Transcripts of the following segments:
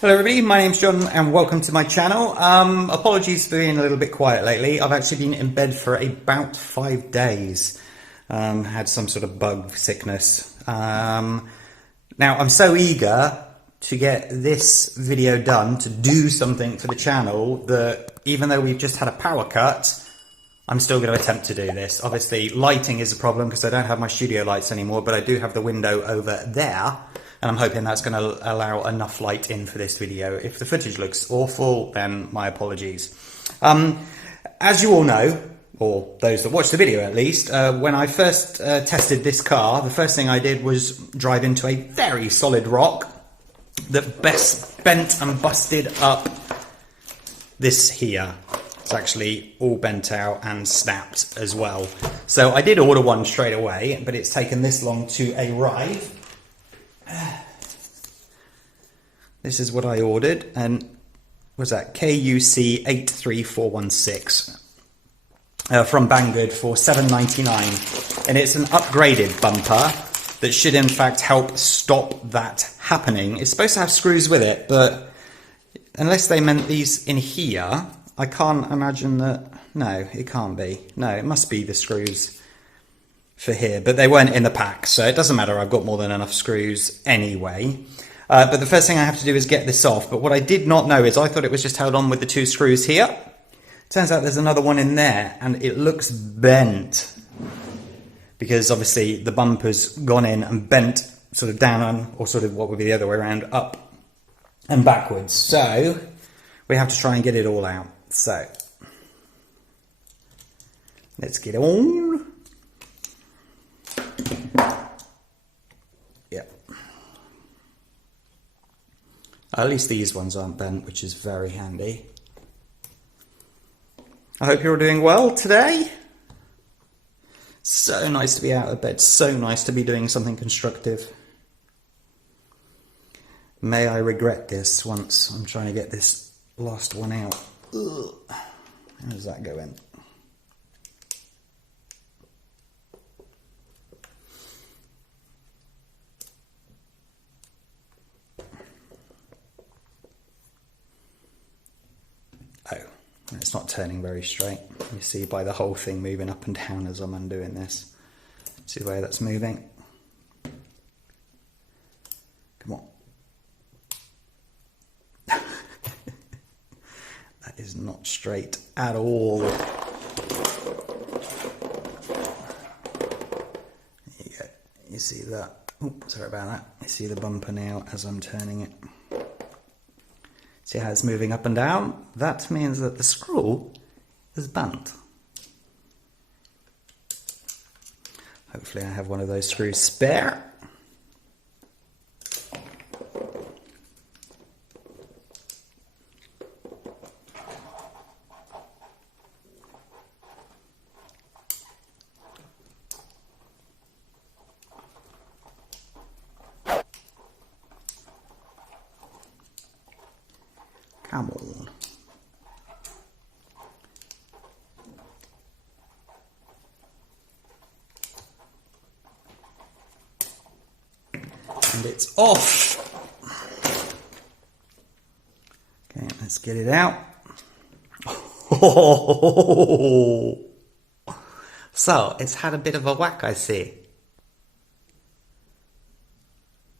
Hello everybody, my name's John and welcome to my channel. Apologies for being a little bit quiet lately. I've actually been in bed for about 5 days. Had some sort of bug sickness. Now I'm so eager to get this video done, to do something for the channel, that even though we've just had a power cut, I'm still going to attempt to do this. Obviously lighting is a problem because I don't have my studio lights anymore, but I do have the window over there. And I'm hoping that's going to allow enough light in for this video. If the footage looks awful, then my apologies. As you all know, or those that watch the video at least, when I first tested this car, the first thing I did was drive into a very solid rock that bent and busted up this here. It's actually all bent out and snapped as well. So I did order one straight away, but it's taken this long to arrive. This is what I ordered, and was that KUC 83416 from Banggood for $7.99, and it's an upgraded bumper that should in fact help stop that happening. It's supposed to have screws with it, but unless they meant these in here, I can't imagine that. No, it can't be. No, it must be the screws for here, but they weren't in the pack, so it doesn't matter. I've got more than enough screws anyway. But the first thing I have to do is get this off. But what I did not know is I thought it was just held on with the 2 screws here. Turns out there's another one in there, and it looks bent because obviously the bumper's gone in and bent sort of down, or sort of what would be the other way around, up and backwards. So we have to try and get it all out. So let's get on. Yep. At least these ones aren't bent, which is very handy. I hope you're all doing well today. So nice to be out of bed, so nice to be doing something constructive. May I regret this once I'm trying to get this last one out. Ugh. How does that go in? It's not turning very straight. You see by the whole thing moving up and down as I'm undoing this. See the way that's moving? Come on. That is not straight at all. There you go. You see that? Oh, sorry about that. You see the bumper now as I'm turning it. See how it's moving up and down? That means that the screw is bent. Hopefully I have one of those screws spare. Come on. And it's off. Okay, let's get it out. Oh. So, it's had a bit of a whack, I see.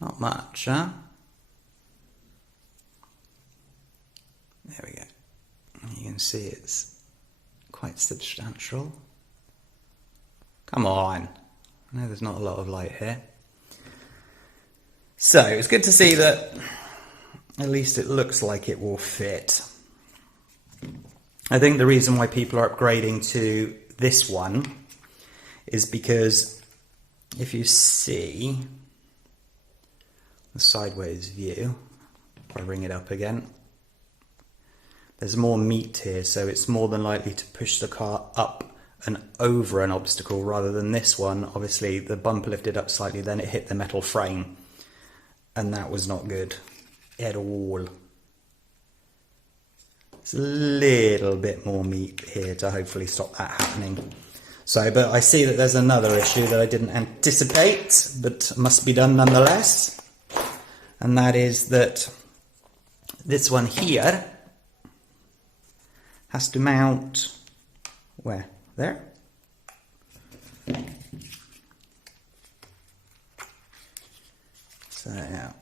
Not much, huh? There we go. You can see it's quite substantial. Come on. I know there's not a lot of light here. So it's good to see that at least it looks like it will fit. I think the reason why people are upgrading to this one is because if you see the sideways view, if I bring it up again, there's more meat here, so it's more than likely to push the car up and over an obstacle rather than this one. Obviously the bumper lifted up slightly, then it hit the metal frame, and that was not good at all. There's a little bit more meat here to hopefully stop that happening. So, but I see that there's another issue that I didn't anticipate, but must be done nonetheless. And that is that This one here has to mount, where? There? So yeah.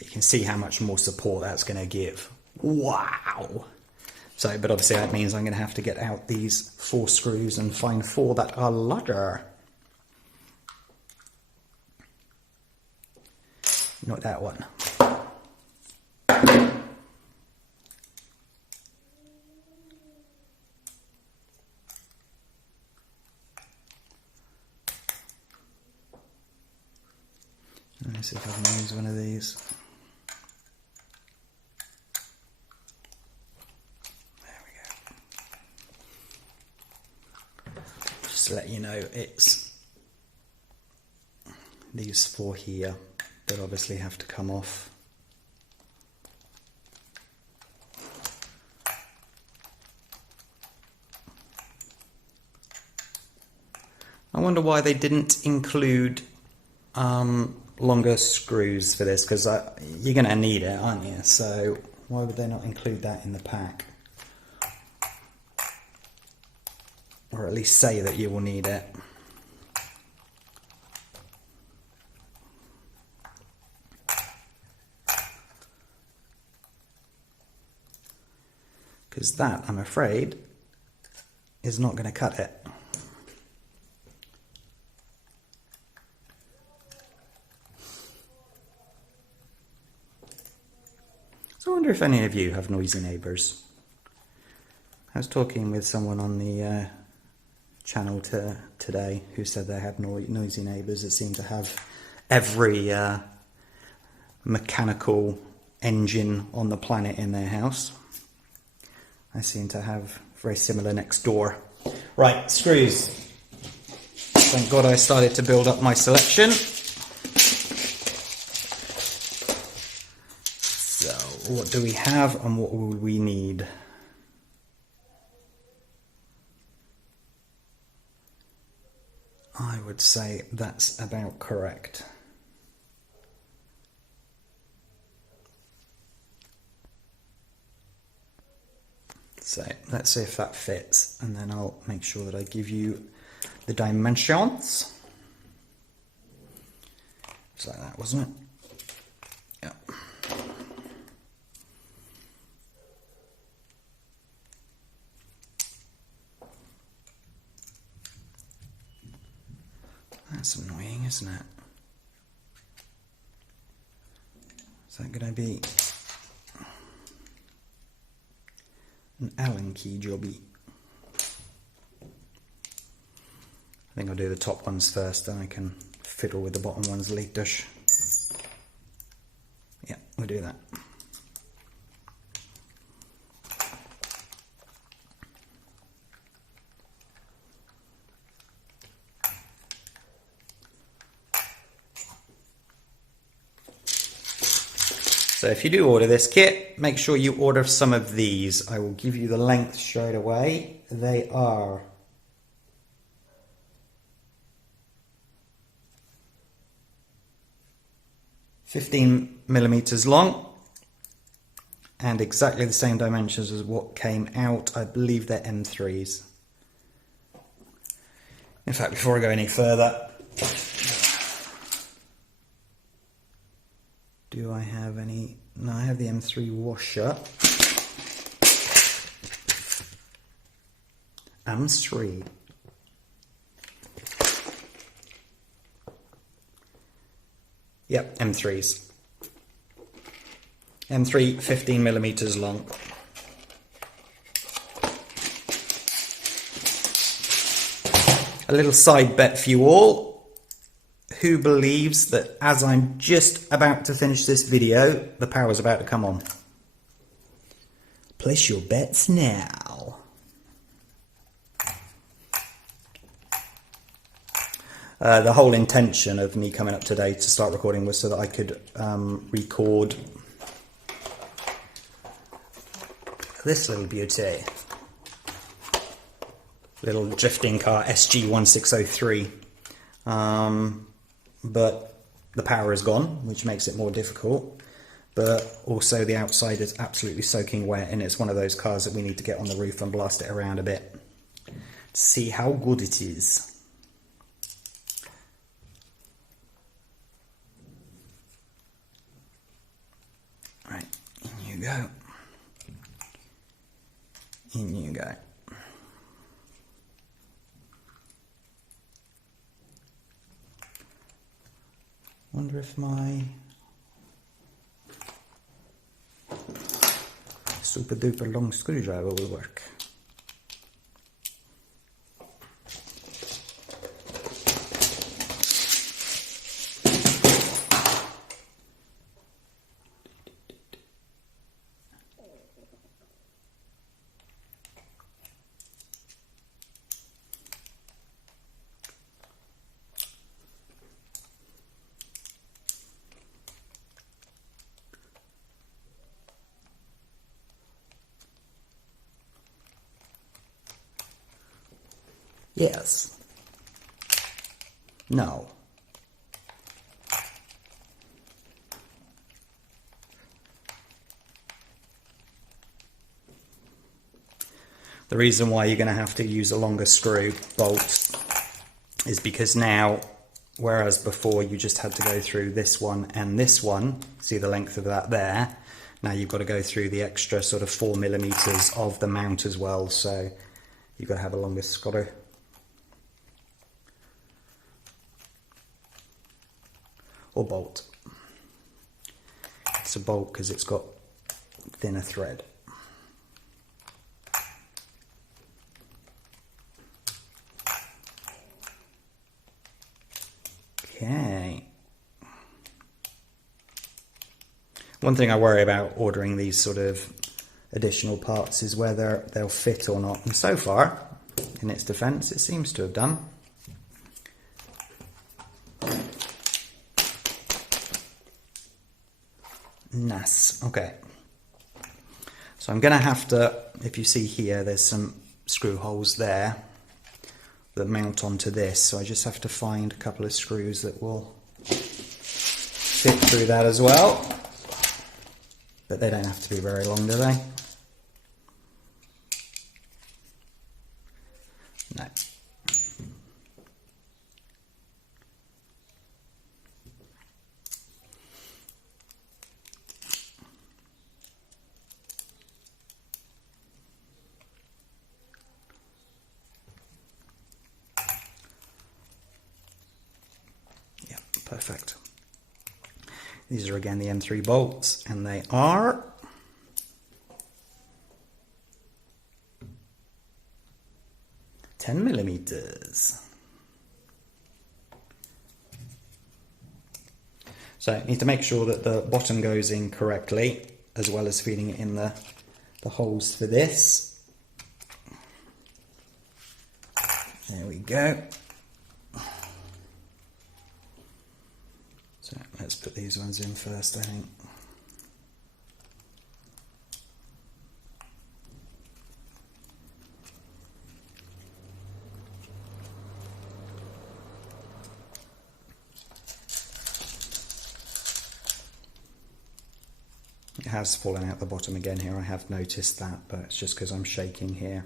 You can see how much more support that's going to give. Wow! So, but obviously that means I'm going to have to get out these 4 screws and find 4 that are larger. Not that one. Let's see if I can use one of these. There we go. Just to let you know, it's these 4 here that obviously have to come off. I wonder why they didn't include longer screws for this, because you're going to need it, aren't you? So why would they not include that in the pack? Or at least say that you will need it. Because that, I'm afraid, is not going to cut it. So I wonder if any of you have noisy neighbours. I was talking with someone on the channel today who said they had noisy neighbours that seem to have every mechanical engine on the planet in their house. I seem to have very similar next door. Right, screws. Thank God I started to build up my selection. So, what do we have and what will we need? I would say that's about correct. So let's see if that fits, and then I'll make sure that I give you the dimensions. Just like that, wasn't it? Yeah. That's annoying, isn't it? Is that going to be an Allen key jobby? I think I'll do the top ones first, then I can fiddle with the bottom ones later. Yeah, we'll do that. So if you do order this kit, make sure you order some of these. I will give you the length straight away. They are 15mm long and exactly the same dimensions as what came out. I believe they're M3s. In fact, before I go any further, do I have any? No, I have the M3 washer. M3. Yep, M3s. M3, 15mm long. A little side bet for you all. Who believes that as I'm just about to finish this video, the power's about to come on? Place your bets now. The whole intention of me coming up today to start recording was so that I could record this little beauty. Little drifting car SG1603. But the power is gone, which makes it more difficult, but also the outside is absolutely soaking wet, and it's one of those cars that we need to get on the roof and blast it around a bit to see how good it is. Right, in you go. In you go. Wonder if my super duper long screwdriver will work. Yes. No. The reason why you're going to have to use a longer screw bolt is because now, whereas before you just had to go through this one and this one, see the length of that there, now you've got to go through the extra sort of 4mm of the mount as well, so you've got to have a longer screw. Or bolt. It's a bolt because it's got thinner thread. Okay. One thing I worry about ordering these sort of additional parts is whether they'll fit or not. And so far, in its defense, it seems to have done. Nice. Okay. So I'm going to have to, if you see here, there's some screw holes there that mount onto this. So I just have to find a couple of screws that will fit through that as well. But they don't have to be very long, do they? No. Perfect. These are again the M3 bolts, and they are 10mm. So you need to make sure that the bottom goes in correctly, as well as feeding it in the holes for this. There we go. So let's put these ones in first, I think. It has fallen out the bottom again here, I have noticed that, but it's just because I'm shaking here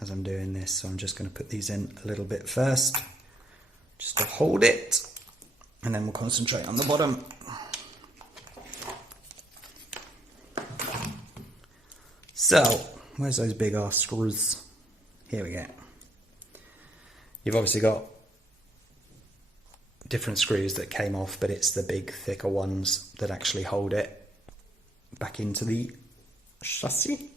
as I'm doing this. So I'm just going to put these in a little bit first, just to hold it. And then we'll concentrate on the bottom. So, where's those big ass screws? Here we go. You've obviously got different screws that came off, but it's the big, thicker ones that actually hold it back into the chassis.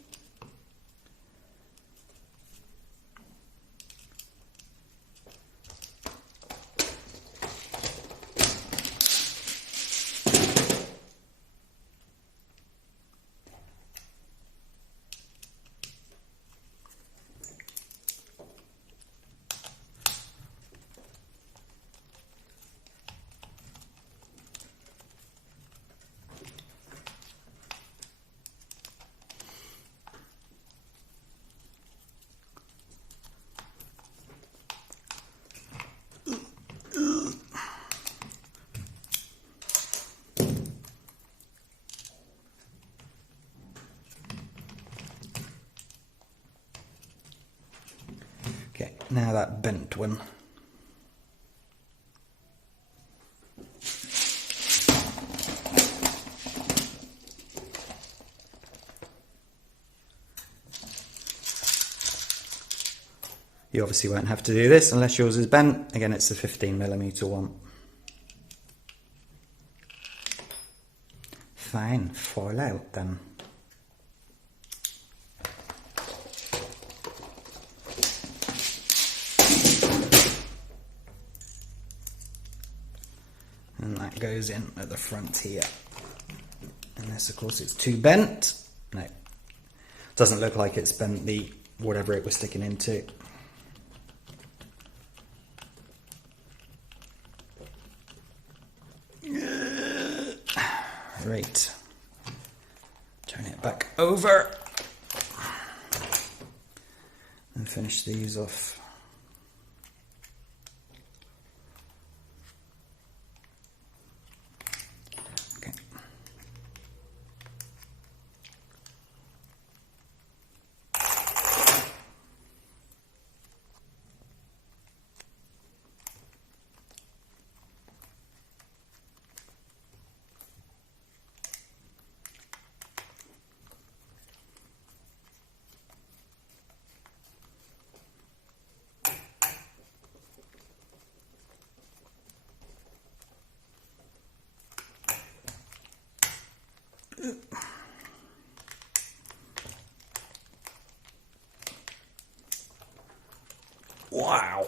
Now that bent one. You obviously won't have to do this unless yours is bent. Again, it's a 15mm one. Fine, fall out then. And that goes in at the front here. Unless of course it's too bent. No, doesn't look like it's bent the whatever it was sticking into. Right, turn it back over and finish these off. Okay. Wow.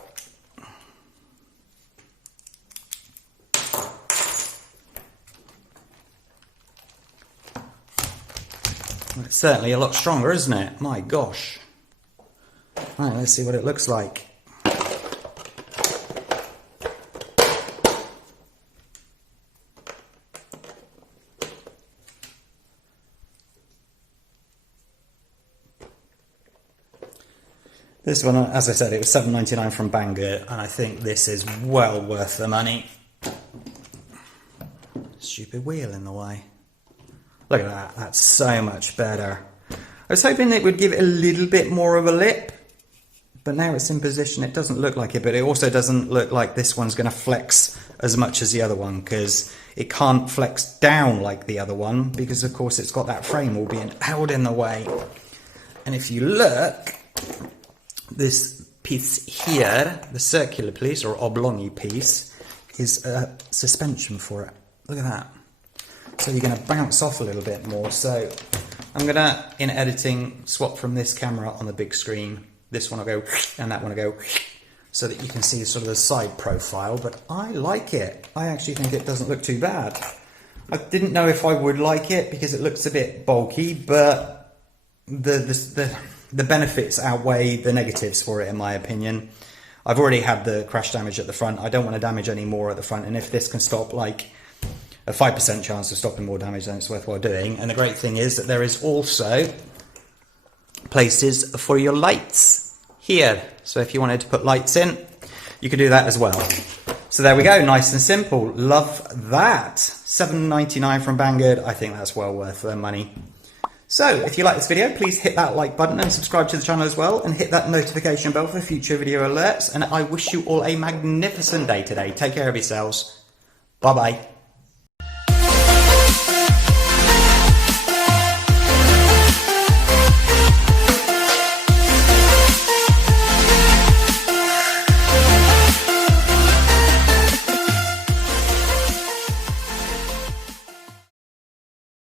It's certainly a lot stronger, isn't it? My gosh. Right, let's see what it looks like. This one, as I said, it was $7.99 from Banggood, and I think this is well worth the money. Stupid wheel in the way. Look at that, that's so much better. I was hoping it would give it a little bit more of a lip, but now it's in position, it doesn't look like it, but it also doesn't look like this one's going to flex as much as the other one, because it can't flex down like the other one, because of course it's got that frame all being held in the way. And if you look, this piece here, the circular piece or oblongy piece, is a suspension for it. Look at that. So you're going to bounce off a little bit more. So I'm going to, in editing, swap from this camera on the big screen. This one will go and that one will go, so that you can see sort of the side profile. But I like it. I actually think it doesn't look too bad. I didn't know if I would like it because it looks a bit bulky, but the benefits outweigh the negatives for it, in my opinion. I've already had the crash damage at the front. I don't want to damage any more at the front, and if this can stop like a 5% chance of stopping more damage, then it's worthwhile doing. And the great thing is that there is also places for your lights here. So if you wanted to put lights in, you could do that as well. So there we go, nice and simple. Love that. $7.99 from Banggood. I think that's well worth their money. So if you like this video, please hit that like button and subscribe to the channel as well, and hit that notification bell for future video alerts. And I wish you all a magnificent day today. Take care of yourselves. Bye bye.